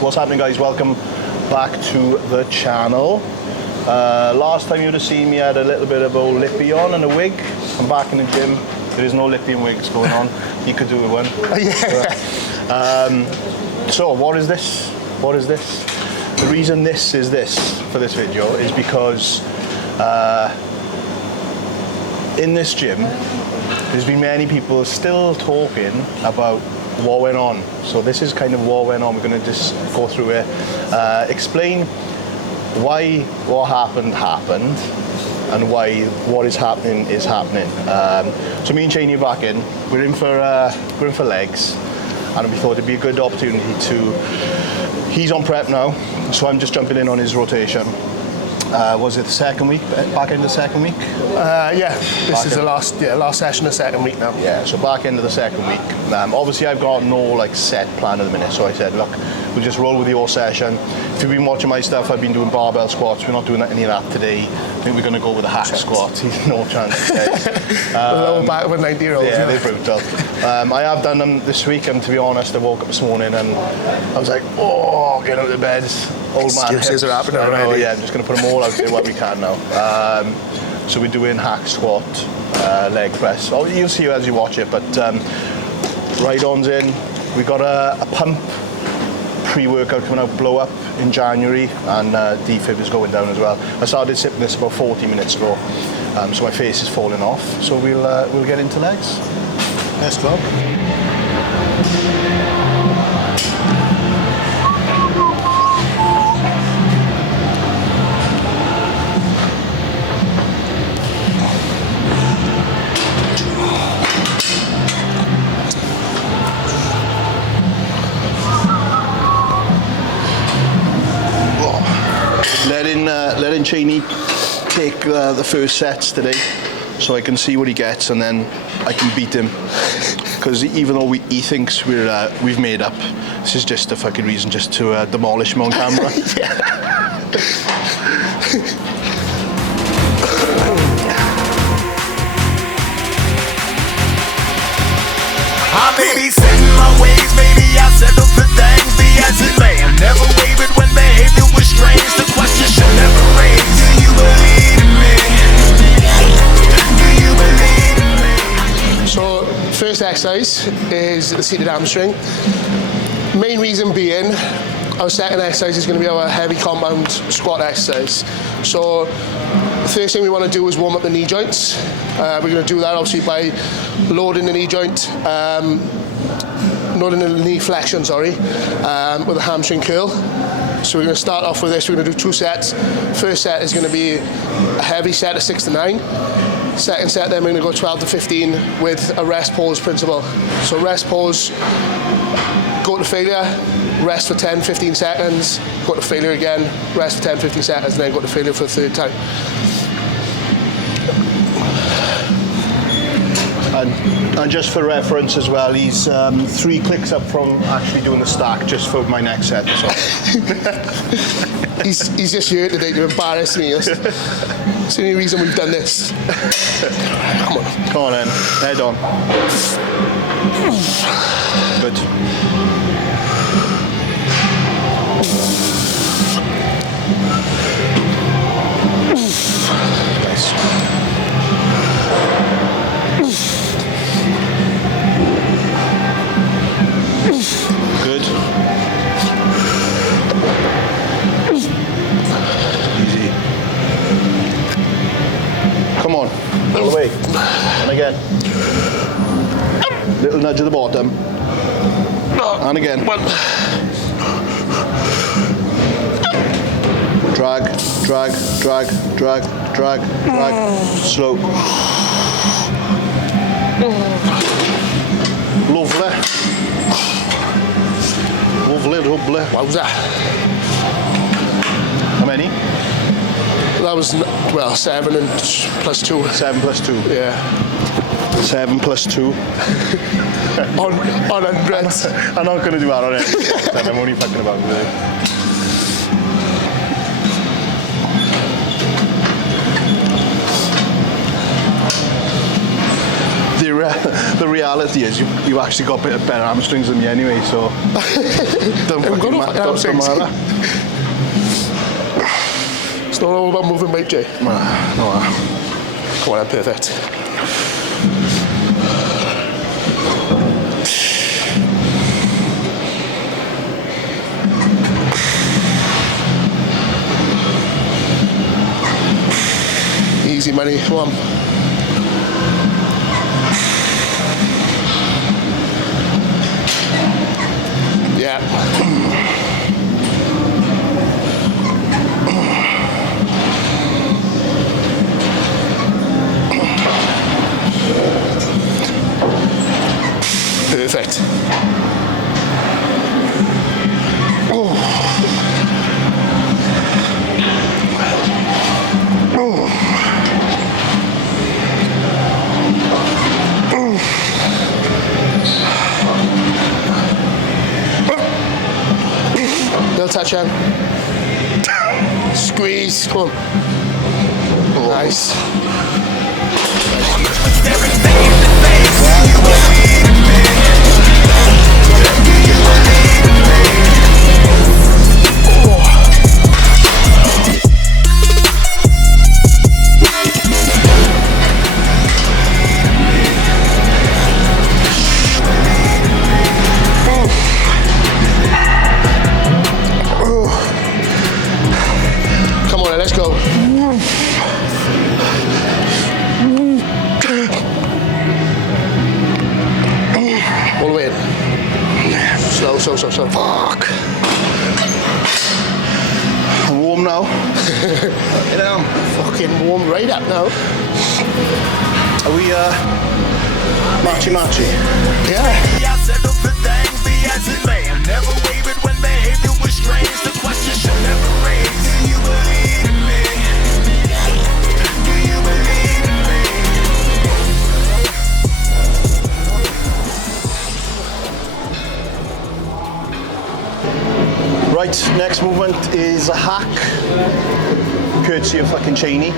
What's happening, guys? Welcome back to the channel. Last time you would have seen me, I had a little bit of old lippy on and a wig. I'm back in the gym. There is no lippy and wigs going on. You could do with one. So what is this? What is this? The reason this is this for this video is because in this gym there's been many people still talking about what went on. So this is kind of what went on. We're going to just go through it, explain why what happened, and why what is happening. So me and Cheney are back in. We're in for legs, and we thought it'd be a good opportunity to. He's on prep now, so I'm just jumping in on his rotation. Was it the second week? Back into the second week? Yeah, this is the last session of the second week now. Yeah, so back into the second week. Obviously, I've got no set plan at the minute, so I said, look, we'll just roll with your session. If you've been watching my stuff, I've been doing barbell squats. We're not doing any of that today. I think we're going to go with a hack squat. No chance, guys. Lower back with 90-year-olds. Yeah, they're brutal. I have done them this week, and to be honest, I woke up this morning and I was like, oh, get out of bed. Old man. Excuses are happening already. Yeah, I'm just going to put them all out there what we can now. So we're doing hack squat, leg press. Oh, you'll see as you watch it, but ride-ons in. We got a pump pre-workout coming out, blow up in January, and defib is going down as well. I started sipping this about 40 minutes ago, so my face is falling off. So we'll get into legs. Let's go. Letting Cheney take the first sets today, so I can see what he gets, and then I can beat him. Because even though he thinks we've made up, this is just a fucking reason just to demolish him on camera. I may be set in my ways, maybe I settle for things, be as it may. I'm never wavered when behavior was strange. The question should never raise. Do you believe in me? Do you believe in me? So, first exercise is the seated hamstring. Main reason being, our second exercise is going to be our heavy compound squat exercise. So, the first thing we want to do is warm up the knee joints. We're going to do that obviously by loading the knee joint, loading the knee flexion, with a hamstring curl. So we're going to start off with this. We're going to do 2 sets. First set is going to be a heavy set of 6 to 9. Second set, then we're going to go 12 to 15 with a rest pause principle. So rest pause, go to failure, rest for 10, 15 seconds, go to failure again, rest for 10, 15 seconds, and then go to failure for the third time. And just for reference as well, he's 3 clicks up from actually doing the stack just for my next set. So. he's just here today to embarrass me. That's the only reason we've done this. Come on. Come on then, head on. Good. Nice. Good. Easy. Come on. All the way. And again. Little nudge at the bottom. And again. Drag, drag, drag, drag, drag, drag. Slow. Lovely. Lovely. Wowza. How many? That was, well, 7 and plus 2. 7 plus 2. Yeah. 7 plus 2. on hundreds. I'm not going to do that on it. I'm only fucking about with it. The reality is you actually got better hamstrings than me anyway, so don't fucking don't matter. It's not all about moving weight, Jay. No. Come on, perfect. Easy money, come on. Yeah. Perfect. Oh. Oh. Little touch on. Squeeze, come on. Oh. Nice. Let's go. All the way in. Slow. Fuck. I'm warm now. You know, fucking warm right up now. Are we matchy? Yeah. I settle for things, be as it may. I never wavered when behavior was strange. The question should never raise. Do you believe in me? Do you believe in me? Right, next movement is a hack. Courtesy of fucking Cheney.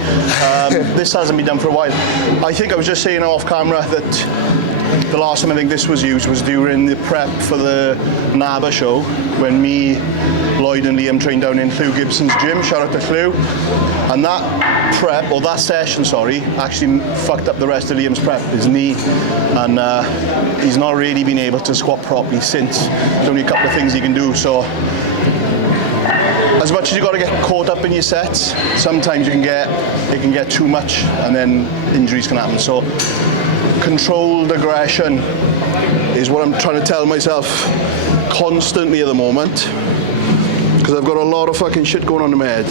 This hasn't been done for a while. I think I was just saying off camera that the last time I think this was used was during the prep for the NABA show when me, Lloyd and Liam trained down in Hugh Gibson's gym. Shout out to Hugh. And that prep, or that session, sorry, actually fucked up the rest of Liam's prep, his knee. And he's not really been able to squat properly since. There's only a couple of things he can do, so as much as you've got to get caught up in your sets, sometimes it can get too much and then injuries can happen. So controlled aggression is what I'm trying to tell myself constantly at the moment, because I've got a lot of fucking shit going on in my head.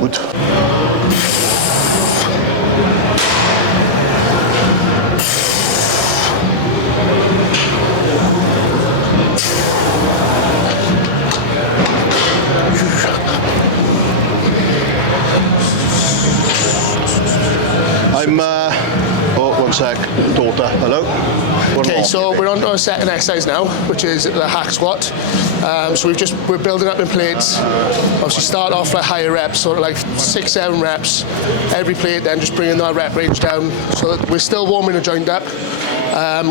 Good. I'm, one sec, daughter, hello? Okay, so we're on to our second exercise now, which is the hack squat. So we're building up in plates. Obviously start off like higher reps, sort of like 6-7 reps every plate, then just bringing that rep range down. So that we're still warming the joint up,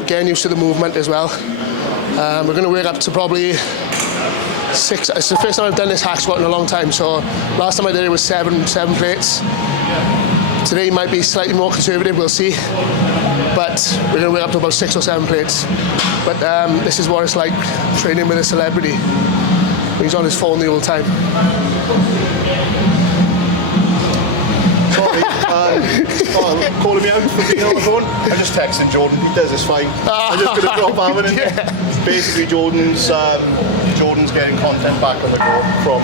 getting used to the movement as well. We're going to work up to probably 6. It's the first time I've done this hack squat in a long time. So last time I did it was 7 plates. Today might be slightly more conservative, we'll see. But we're going to work up to about 6 or 7 plates. But this is what it's like training with a celebrity. He's on his phone the whole time. Sorry, calling me out for being on the phone. I'm just texting Jordan Peters, it's fine. I'm just going to drop Armin in there. Basically, Jordan's getting content back on the go from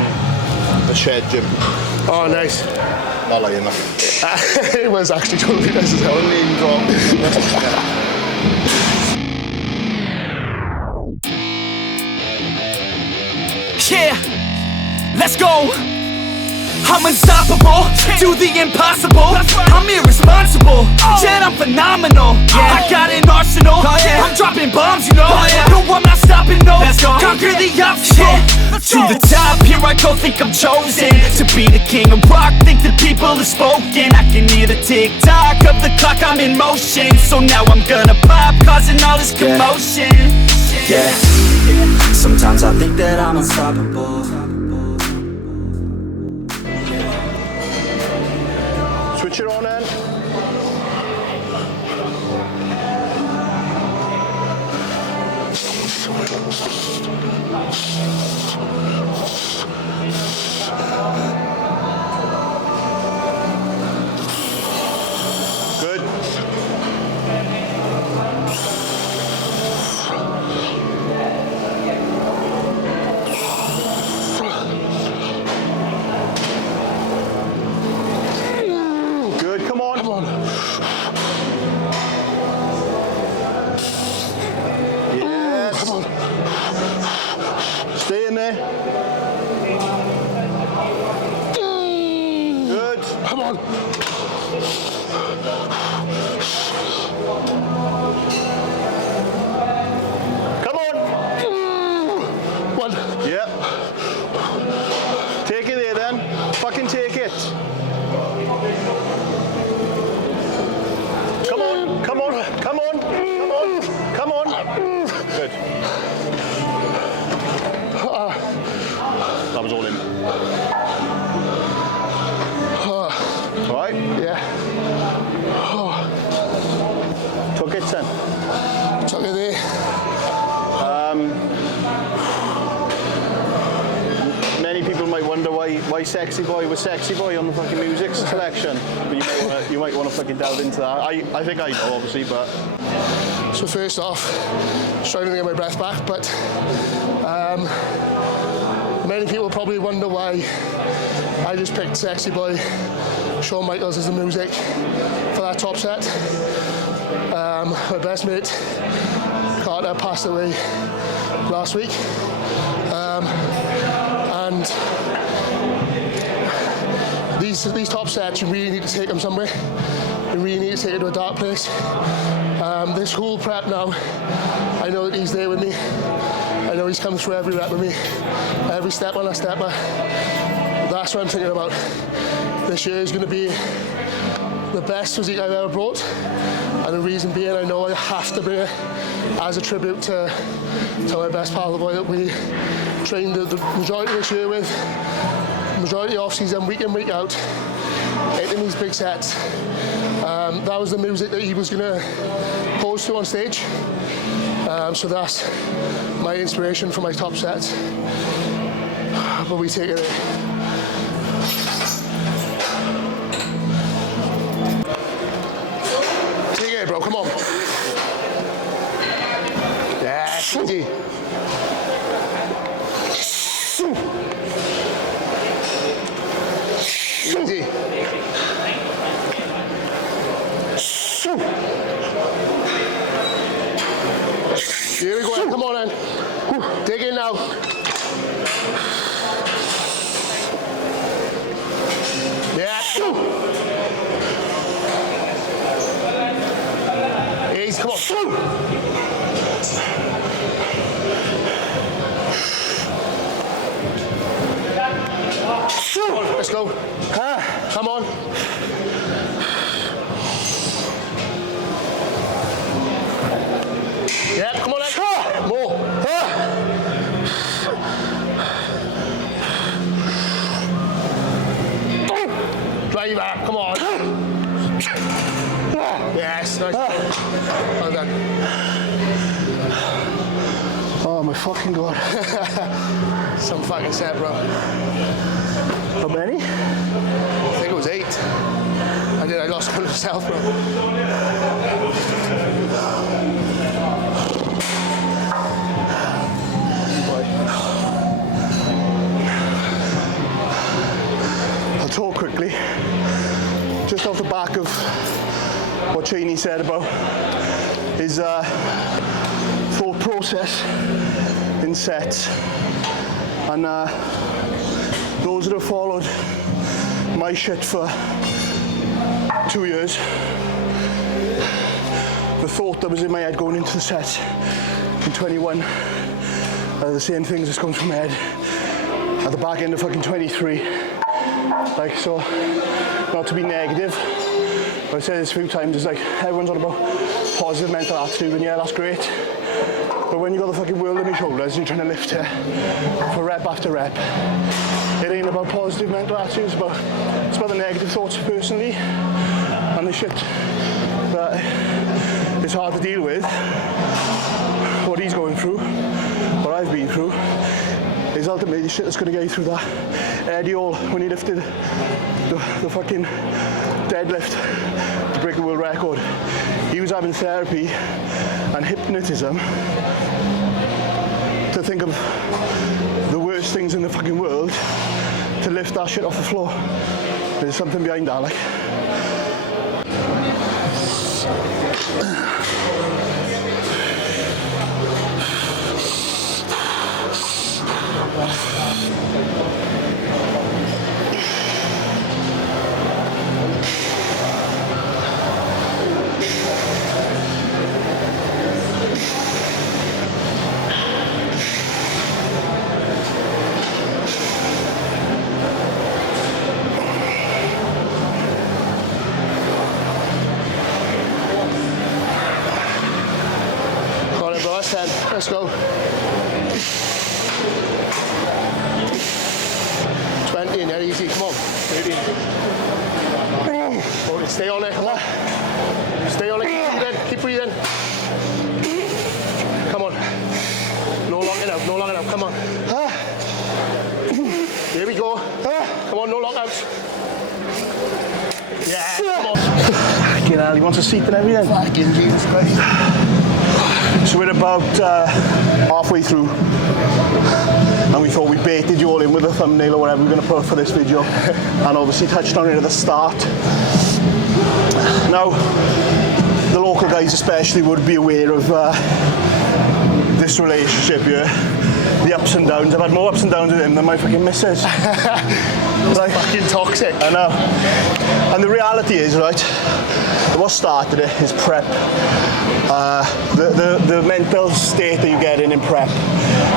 the shed gym. Oh, nice. Not lying enough. It was actually Jordan Peters as well. Name drop. Yeah, let's go. I'm unstoppable, do the impossible. I'm irresponsible, yet I'm phenomenal. I got an arsenal, I'm dropping bombs, you know. No, I'm not stopping, no. Conquer the obstacle. To the top, here I go, think I'm chosen to be the king of rock, think the people have spoken. I can hear the tick-tock of the clock, I'm in motion. So now I'm gonna pop, causing all this commotion. Yeah, sometimes I think that I'm unstoppable. Switch it on then. Good. Good, come on. Come on. Yes. Come on. Stay in there. Good. Come on. Come on. One. Yeah. Take it there then. Fucking take it. Come on, come on, come on, come on, come on. Good. That was all in. All right? Yeah. Took it then. Took it there. Many people might wonder why Sexy Boy was Sexy Boy on the fucking music selection. But you might want to fucking delve into that. I think I know, obviously, but... So first off, struggling to get my breath back, but many people probably wonder why I just picked Sexy Boy, Shawn Michaels as the music for that top set. My best mate, Carter, passed away last week. And these top sets, you really need to take them somewhere. You really need to take it to a dark place. This whole prep now, I know that he's there with me. I know he's come through every rep with me, every step on a stepper. That's what I'm thinking about. This year is going to be the best physique I've ever brought, and the reason being, I know I have to bring it as a tribute to my best pal, the boy that we trained the majority of this year with, majority of off-season, week in, week out, hitting these big sets. That was the music that he was going to pose to on stage. So that's my inspiration for my top sets. But we take it there. Take it, bro, come on. Yes, easy. Easy. Here we go, come on then. Dig in now. Yeah. Easy, come on. Let's go. Come on. Yeah, come on then. More. Drive back, come on. Yes, nice. Well done. Oh my fucking god. Some fucking set, bro. How many? I think it was 8. I lost count myself, bro. I'll talk quickly. Just off the back of what Cheney said about his thought process in sets, and those that have followed my shit for 2 years. The thought that was in my head going into the set in 21 are the same things that's going through my head at the back end of fucking 23. Like, so, not to be negative, but I've said this a few times, it's like everyone's on about positive mental attitude, and yeah, that's great. But when you got the fucking world on your shoulders and you're trying to lift it for rep after rep, it ain't about positive mental attitude, it's about the negative thoughts personally, and the shit that it's hard to deal with. What he's going through, what I've been through, is ultimately the shit that's going to get you through that. Eddie Hall, when he lifted the fucking deadlift to break the world record, he was having therapy and hypnotism to think of the worst things in the fucking world to lift that shit off the floor. There's something behind that, like. Let's go. 20 in there, easy, come on. 13. Oh, stay on it, come on. Stay on it, keep breathing. Come on. No locking out, no locking out, come on. Here we go. Come on, no lockouts. Yeah, come on. Fucking hell, he wants a seat and everything. Fucking Jesus Christ. So we're about halfway through, and we thought we baited you all in with a thumbnail or whatever we're going to put for this video, and obviously touched on it at the start. Now, the local guys especially would be aware of this relationship here, the ups and downs. I've had more ups and downs with him than my fucking missus. Like, fucking toxic. I know. And the reality is, right, what started it is prep. The mental state that you get in prep,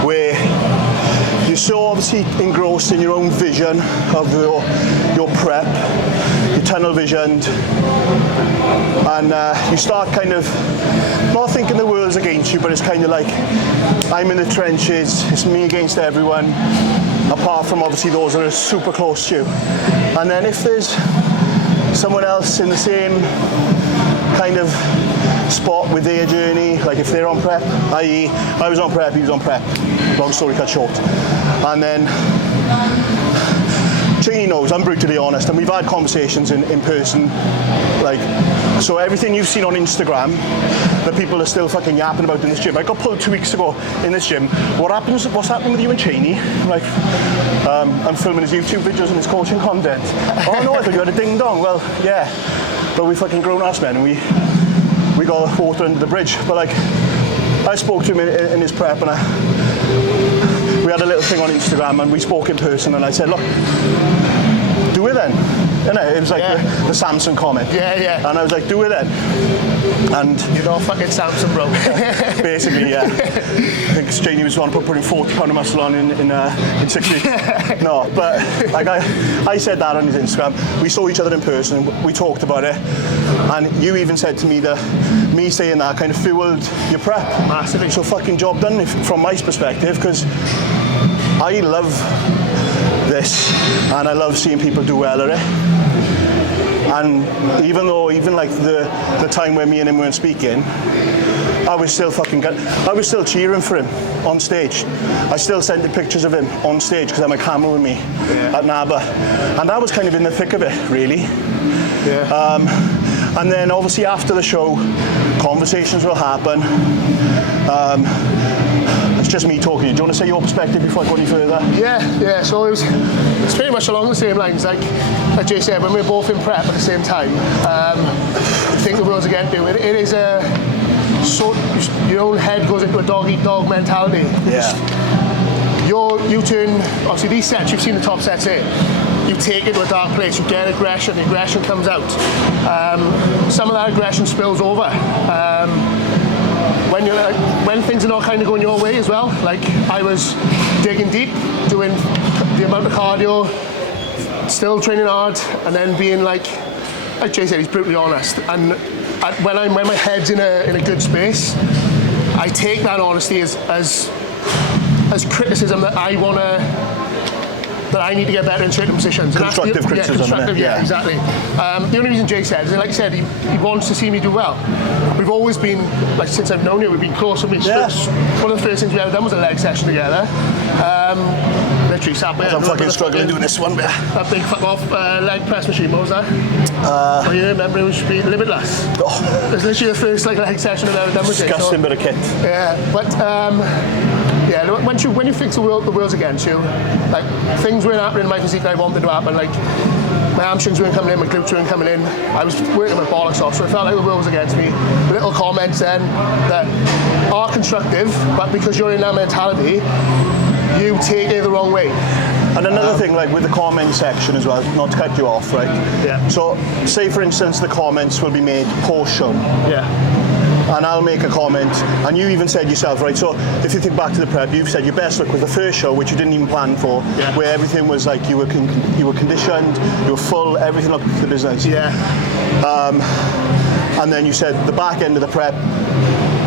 where you're so obviously engrossed in your own vision of your prep, your tunnel visioned, and you start kind of not thinking the world's against you, but it's kind of like, I'm in the trenches, it's me against everyone, apart from obviously those that are super close to you. And then if there's someone else in the same kind of spot with their journey, like if they're on prep, i.e. I was on prep, he was on prep, long story cut short, and then Cheney knows I'm brutally honest, and we've had conversations in person, like, so everything you've seen on Instagram that people are still fucking yapping about in this gym, I got pulled 2 weeks ago in this gym. What's happening with you and Cheney? Like, I'm filming his YouTube videos and his coaching content. Oh no, I thought you had a ding dong. Well, yeah, but we fucking grown ass men, and we got water under the bridge. But like, I spoke to him in his prep, and we had a little thing on Instagram, and we spoke in person, and I said, look, do it then. You know, it was like the Samson comment. Yeah, yeah. And I was like, do it then. And you're not fucking Samson, bro. Basically, yeah. I think Cheney was putting 40 pound of muscle on in 6 weeks. No, but like I said that on his Instagram. We saw each other in person, we talked about it, and you even said to me that me saying that kind of fueled your prep. Massively. So fucking job done from my perspective, because I love this, and I love seeing people do well at it. And even like the time when me and him weren't speaking, I was still I was still cheering for him on stage. I still sent the pictures of him on stage because I had my camera with me at NABA, and that was kind of in the thick of it, really. Yeah. And then obviously after the show, conversations will happen. It's just me talking. Do you want to say your perspective before I go any further? Yeah. So it's pretty much along the same lines. Like Jay said, when we're both in prep at the same time, I think the world's against you. It is so your own head goes into a dog-eat-dog mentality. Yeah. You turn, obviously these sets, you've seen the top sets here. you take it to a dark place, you get aggression, the aggression comes out. Some of that aggression spills over. When things are not kind of going your way as well, like I was digging deep, doing the amount of cardio, still training hard, and then being like Jay said, he's brutally honest. And when my head's in a good space, I take that honesty as criticism that I need to get better in certain positions. Constructive criticism. Constructive, yeah, exactly. The only reason Jay said is, like I said, he wants to see me do well. We've always been, like since I've known you, we've been close. One of the first things we ever done was a leg session together. Literally sat there. I'm fucking struggling doing this one bit. That big fuck off leg press machine, what was that? Oh, you remember it should be limitless. Oh. It was literally the first leg session I've ever done with Jay. Disgusting bit of kit. Yeah, but yeah, when you fix the wheels against you, like things weren't happening in my physique I wanted to happen, like my hamstrings weren't coming in, my glutes weren't coming in, I was working my bollocks off, so I felt like the wheels against me. Little comments then that are constructive, but because you're in that mentality, you take it the wrong way. And another thing, like with the comment section as well, not to cut you off, right? Yeah. So, say for instance, the comments will be made post-show. Yeah. And I'll make a comment, and you even said yourself, right, so if you think back to the prep, you've said your best look was the first show, which you didn't even plan for, where everything was like you were conditioned, you were full, everything looked to the business. Yeah. And then you said the back end of the prep,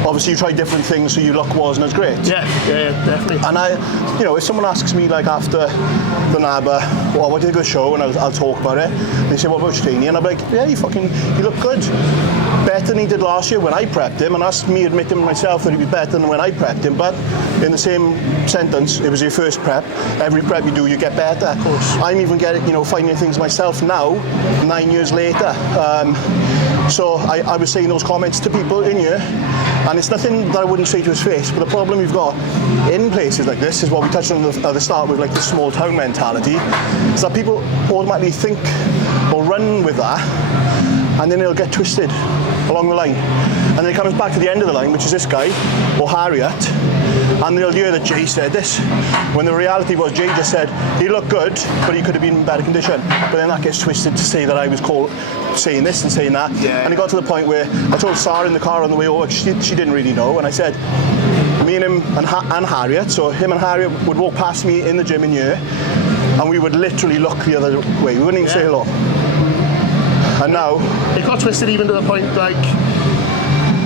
obviously you tried different things, so your look wasn't as great. Yeah, definitely. And if someone asks me like after the NABA, well, what did you think of the show? And I'll talk about it. They say, what about training? And I'm like, yeah, you look good. Better than he did last year when I prepped him, and that's me admitting myself that he'd be better than when I prepped him. But in the same sentence, it was your first prep. Every prep you do, you get better. Of course. I'm even finding things myself now, 9 years later. So I was saying those comments to people in here, and it's nothing that I wouldn't say to his face, but the problem we've got in places like this is what we touched on at the start with, like the small town mentality, is that people automatically think or run with that, and then it'll get twisted along the line. And then it comes back to the end of the line, which is this guy, or Harriet, and they'll hear that Jay said this, when the reality was Jay just said he looked good, but he could have been in better condition. But then that gets twisted to say that I was called saying this and saying that. Yeah. And it got to the point where I told Sarah in the car on the way over, she didn't really know, and I said, me and him and Harriet, so him and Harriet would walk past me in the gym in here, and we would literally look the other way. We wouldn't even say hello. And now it got twisted even to the point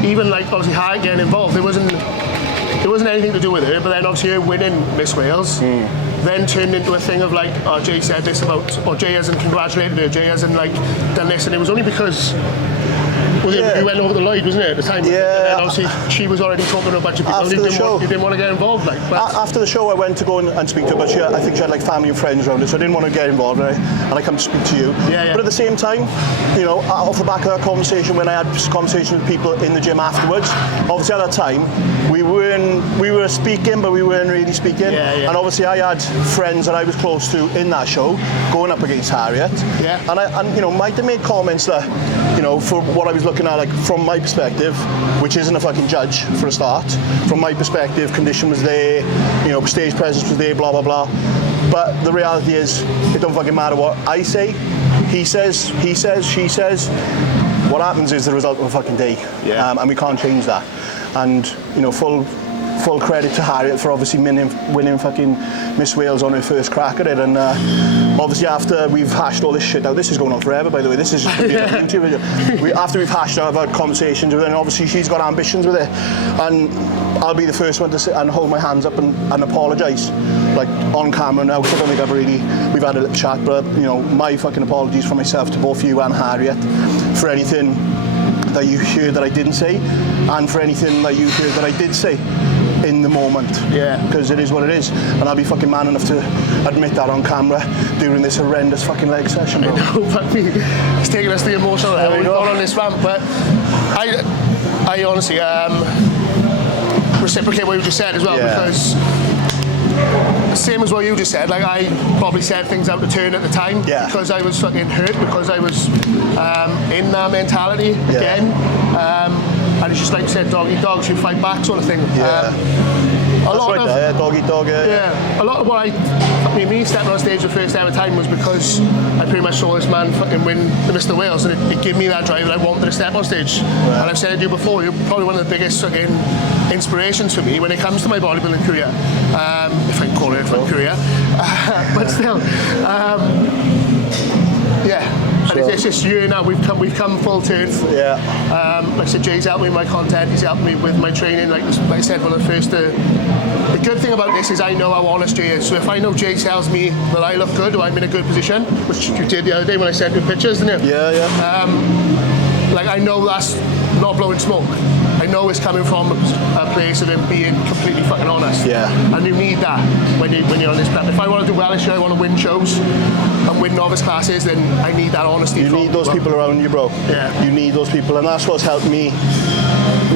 even obviously Harriet getting involved. It wasn't anything to do with her, but then obviously her winning Miss Wales then turned into a thing of Jay said this about, or Jay hasn't congratulated her, Jay hasn't done this, and it was only because we went over the Lloyd, wasn't it, at the time? Yeah. And then obviously she was already talking to a bunch of people. You didn't want to get involved. After the show, I went to go and speak to her, but I think she had family and friends around her, so I didn't want to get involved, right? And I come to speak to you. Yeah. But at the same time, off the back of that conversation, when I had conversations with people in the gym afterwards, obviously at that time, we were speaking, but we weren't really speaking. And obviously I had friends that I was close to in that show, going up against Harriet. Yeah. And might have made comments that, for what I was looking at, from my perspective, which isn't a fucking judge for a start, from my perspective, condition was there, stage presence was there, blah, blah, blah. But the reality is, it don't fucking matter what I say, he says, she says. What happens is the result of a fucking day. Yeah. And we can't change that. And, full credit to Harriet for obviously winning fucking Miss Wales on her first crack at it. And obviously after we've hashed all this shit out, this is going on forever, by the way, this is just going to be a YouTube video. After we've hashed out about conversations with her, and obviously she's got ambitions with it, and I'll be the first one to sit and hold my hands up and apologise, on camera now, because I don't think we've had a little chat, but my fucking apologies for myself to both you and Harriet for anything that you heard that I didn't say, and for anything that you heard that I did say in the moment. Yeah. Because it is what it is, and I'll be fucking man enough to admit that on camera during this horrendous fucking leg session, bro. I know, but it's taking us to the emotional level. We've gone on this rant, but I honestly reciprocate what you just said as well, because same as what you just said, I probably said things out of turn at the time because I was fucking hurt, because I was in that mentality again. And it's just like you said, dog eat dog, you fight back sort of thing. Yeah. Yeah, dog eat dog. Yeah, a lot of what me stepping on stage the first ever time was because I pretty much saw this man fucking win the Mr. Wales, and it gave me that drive that I wanted to step on stage. And I've said to you before, you're probably one of the biggest fucking inspirations for me when it comes to my bodybuilding career, if I can call it a career. But still, yeah. And it's just year now, we've come full turn. Yeah. Like I said, Jay's helped me with my content, he's helped me with my training. Like I said, one of the first, the good thing about this is I know how honest Jay is. So if I know Jay tells me that I look good or I'm in a good position, which you did the other day when I sent you pictures, didn't you? Yeah. Like I know that's not blowing smoke. I know it's coming from a place of him being completely fucking honest. Yeah. And you need that when you're on this prep. If I want to do well this year, I want to win shows and win novice classes, then I need that honesty. You need those people around you, bro. Yeah. You need those people, and that's what's helped me,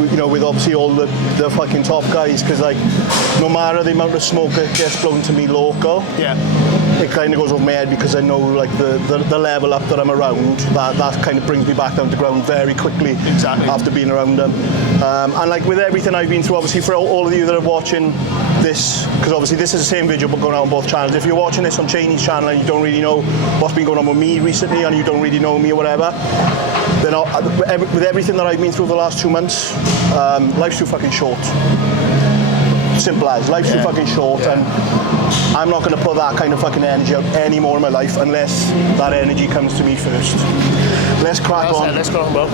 you know, with obviously all the fucking top guys, because like, no matter the amount of smoke that gets blown to me local, yeah, it kind of goes over my head because I know like the level up that I'm around, that kind of brings me back down to ground very quickly. Exactly. After being around them. And like with everything I've been through, obviously for all of you that are watching this, because obviously this is the same video but going out on both channels. If you're watching this on Cheney's channel and you don't really know what's been going on with me recently and you don't really know me or whatever, then with everything that I've been through the last 2 months, life's too fucking short. Simple as, life's too fucking short, and I'm not going to put that kind of fucking energy out anymore in my life unless that energy comes to me first. Let's crack on. Let's crack on, bro.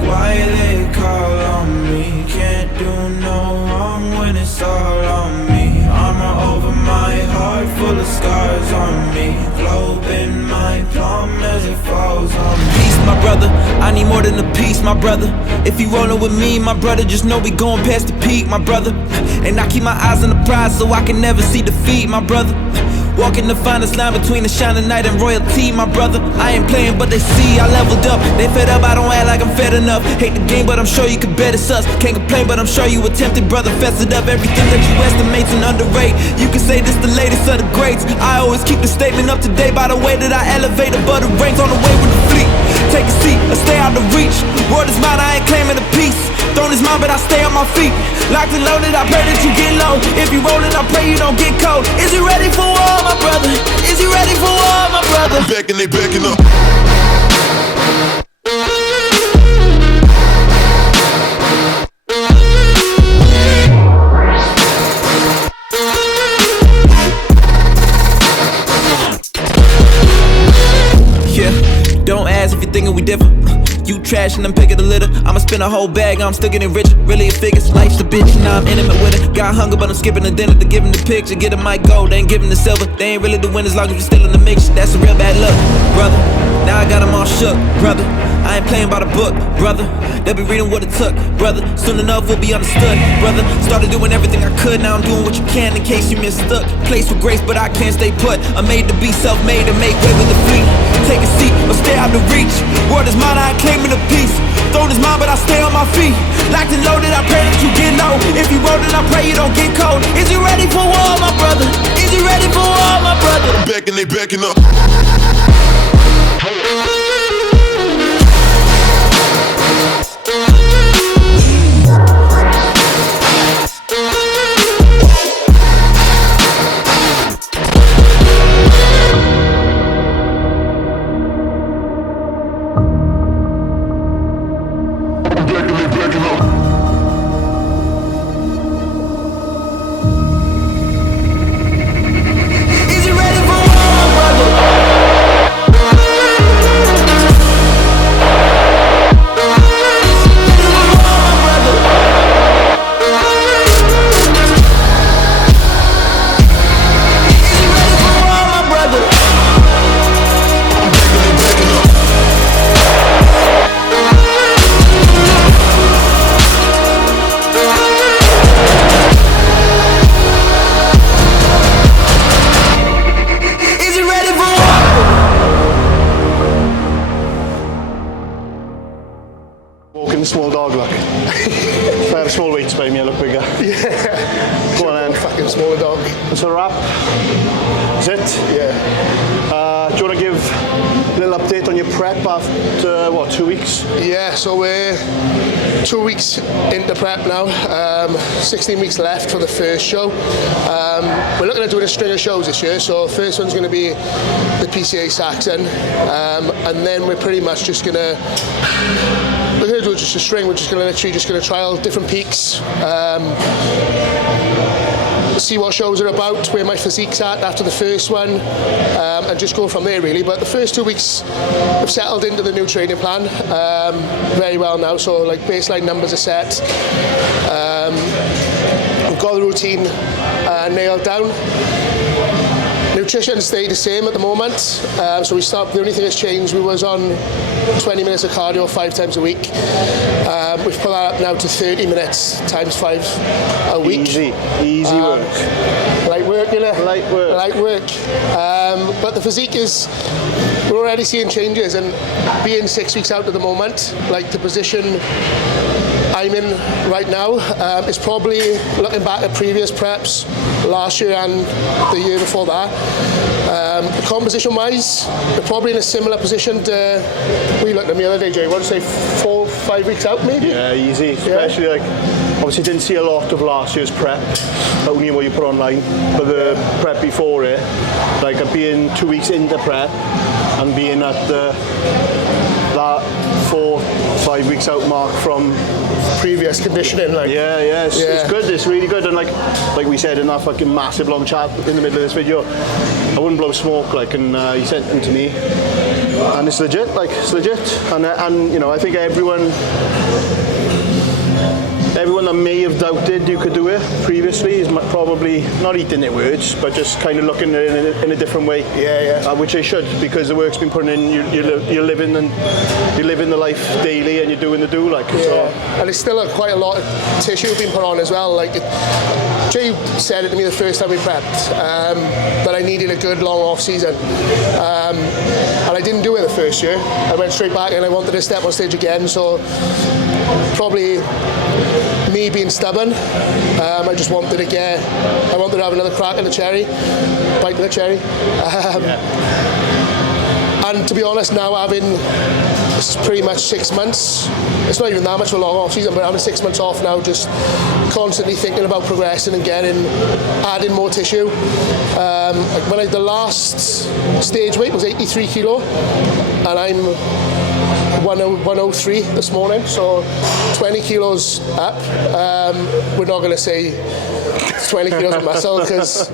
Why they call on me? Can't do no wrong when it's all on me. Armor over my heart, full of scars on me. Globe in my palm as it falls on me. Peace, my brother, I need more than a piece, my brother. If you rollin' with me, my brother, just know we going past the peak, my brother. And I keep my eyes on the prize so I can never see defeat, my brother. Walking the finest line between the shining night and royalty, my brother. I ain't playing, but they see I leveled up. They fed up, I don't act like I'm fed enough. Hate the game, but I'm sure you could bet it's us. Can't complain, but I'm sure you attempted, brother. Fess it up, everything that you estimate's and underrate. You can say this the latest of the greats. I always keep the statement up to date by the way that I elevate above the ranks on the way with the fleet. Take a seat or stay out of reach. Word is mine, I ain't claiming a piece. Throne is mine, but I stay on my feet. Locked and loaded, I pray that you get low. If you rollin', I pray you don't get cold. Is you ready for war, my brother? Is you ready for war, my brother? They backing up. Yeah, don't ask if you're thinking we different. You trash and I'm picking the litter. I'ma spend a whole bag, I'm still getting richer. Really it figures, life's the bitch, now I'm intimate with it. Got hunger but I'm skipping the dinner to give him the picture. Get him my gold, they ain't giving the silver. They ain't really the win as long as we still in the mix. That's a real bad luck, brother. Now I got them all shook, brother. I ain't playing by the book, brother. They'll be reading what it took, brother. Soon enough we'll be understood, brother. Started doing everything I could, now I'm doing what you can in case you mistook. Place with grace but I can't stay put. I'm made to be self-made and make way with the fleet. Take a seat or stay out of reach. Word is mine, I ain't claiming a piece. Throne is mine, but I stay on my feet. Locked and loaded, I pray that you get low. If you rollin', I pray you don't get cold. Is you ready for war, my brother? Is you ready for war, my brother? They backing up. Walking the small dog look. If I had a small weights by me, I look bigger. Yeah. Go on then. Fucking smaller dog. That's a wrap. That's it? Yeah. Do you want to give a little update on your prep after, what, 2 weeks? Yeah, so we're 2 weeks into prep now, 16 weeks left for the first show. We're looking at doing a string of shows this year, so the first one's going to be the PCA Saxon, and then we're pretty much just going to, we're going to do just a string. We're just going to trial different peaks, see what shows are about, where my physique's at after the first one, and just go from there really. But the first 2 weeks have settled into the new training plan very well now, so like baseline numbers are set, we've got the routine nailed down. Nutrition stayed the same at the moment, so the only thing that's changed, we was on 20 minutes of cardio 5 times a week. We've put that up now to 30 minutes times 5 a week. Easy work. Light work, you know? Light work. Light work. But the physique we're already seeing changes, and being 6 weeks out at the moment, like the position I'm in right now is probably, looking back at previous preps last year and the year before that, composition wise we're probably in a similar position to, we looked at me the other day, Jay, what did you say, 4 or 5 weeks out maybe? Yeah, easy, especially like, obviously didn't see a lot of last year's prep, only what you put online, but the prep before it, like being 2 weeks into prep and being at that 4 or 5 weeks out mark from previous conditioning, like it's good, it's really good. And like we said in that fucking massive long chat in the middle of this video, I wouldn't blow smoke, like, and he sent them to me, and it's legit, and you know, I think everyone that may have doubted you could do it previously is probably not eating their words, but just kind of looking at it in a different way. Which they should, because the work's been put in. You're living the life daily, and you're doing the do. Like, so. And there's still quite a lot of tissue being put on as well. Like Jay said it to me the first time we prepped, that I needed a good long off season, and I didn't do it the first year. I went straight back, and I wanted to step on stage again. So probably me being stubborn, I just wanted to have another crack at the cherry, bite of the cherry. And to be honest, now having pretty much 6 months, it's not even that much of a long off season, but having 6 months off now, just constantly thinking about progressing and adding more tissue. When the last stage weight was 83 kilo, and I'm 103 this morning, so 20 kilos up. We're not going to say 20 kilos of muscle, because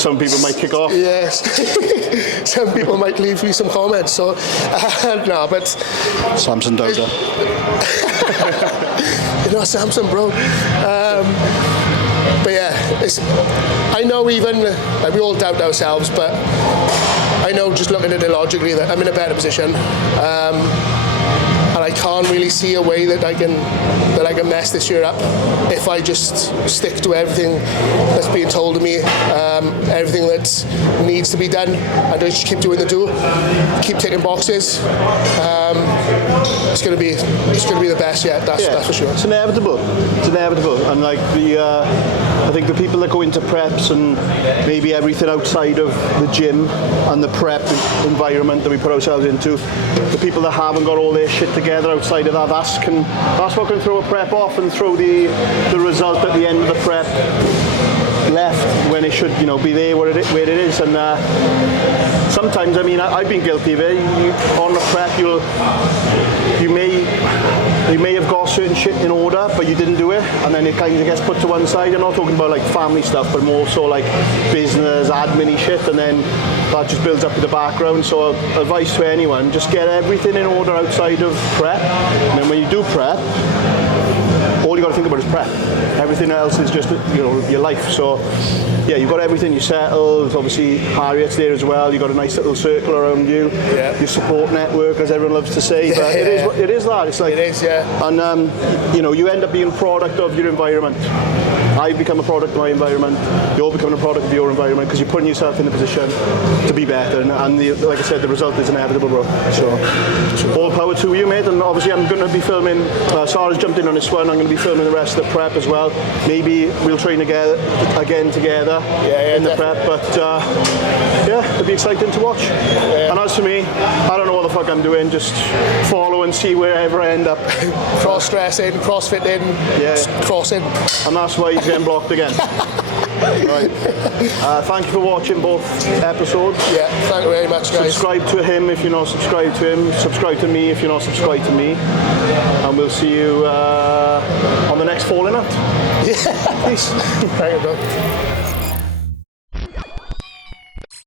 some people might kick off. Yes, some people might leave me some comments. So no, but Samson Dozer. You're not Samson, bro. But yeah, I know even like, we all doubt ourselves, but I know just looking at it logically that I'm in a better position. And I can't really see a way that I can mess this year up if I just stick to everything that's being told of me, everything that needs to be done, and I just keep doing the do, keep ticking boxes. It's going to be the best yet. That's for sure. It's inevitable, and like I think the people that go into preps and maybe everything outside of the gym and the prep environment that we put ourselves into, the people that haven't got all their shit together outside of that, that's what can throw a prep off and throw the result at the end of the prep left when it should, you know, be there where it is. And sometimes, I mean, I've been guilty of it. On the prep, you may have got certain shit in order, but you didn't do it, and then it kind of gets put to one side. I'm not talking about like family stuff, but more so like business, admin-y shit, and then that just builds up in the background. So advice to anyone, just get everything in order outside of prep, and then when you do prep, all you got to think about is prep. Everything else is just, you know, your life. So yeah, you've got everything, you settled. Obviously Harriet's there as well. You've got a nice little circle around you. Yeah. Your support network, as everyone loves to say. But it is that. It's like, it is, yeah. And you know, you end up being a product of your environment. I've become a product of my environment. You're becoming a product of your environment, because you're putting yourself in the position to be better. And like I said, the result is inevitable, bro. So all power to you, mate. And obviously I'm going to be filming. Sarah's jumped in on this one. I'm going to be filming the rest of the prep as well. Maybe we'll train together in the prep. But yeah, it'll be exciting to watch. Yeah. And as for me, I don't know what the fuck I'm doing. Just follow and see wherever I end up. Cross-dressing, crossfitting, crossing. And that's why he's getting blocked again. Right. Thank you for watching both episodes. Yeah, thank you very much, guys. Subscribe to him if you're not subscribed to him. Subscribe to me if you're not subscribed to me. And we'll see you on the next Falling Out. Yeah. Peace. Thank you, bro.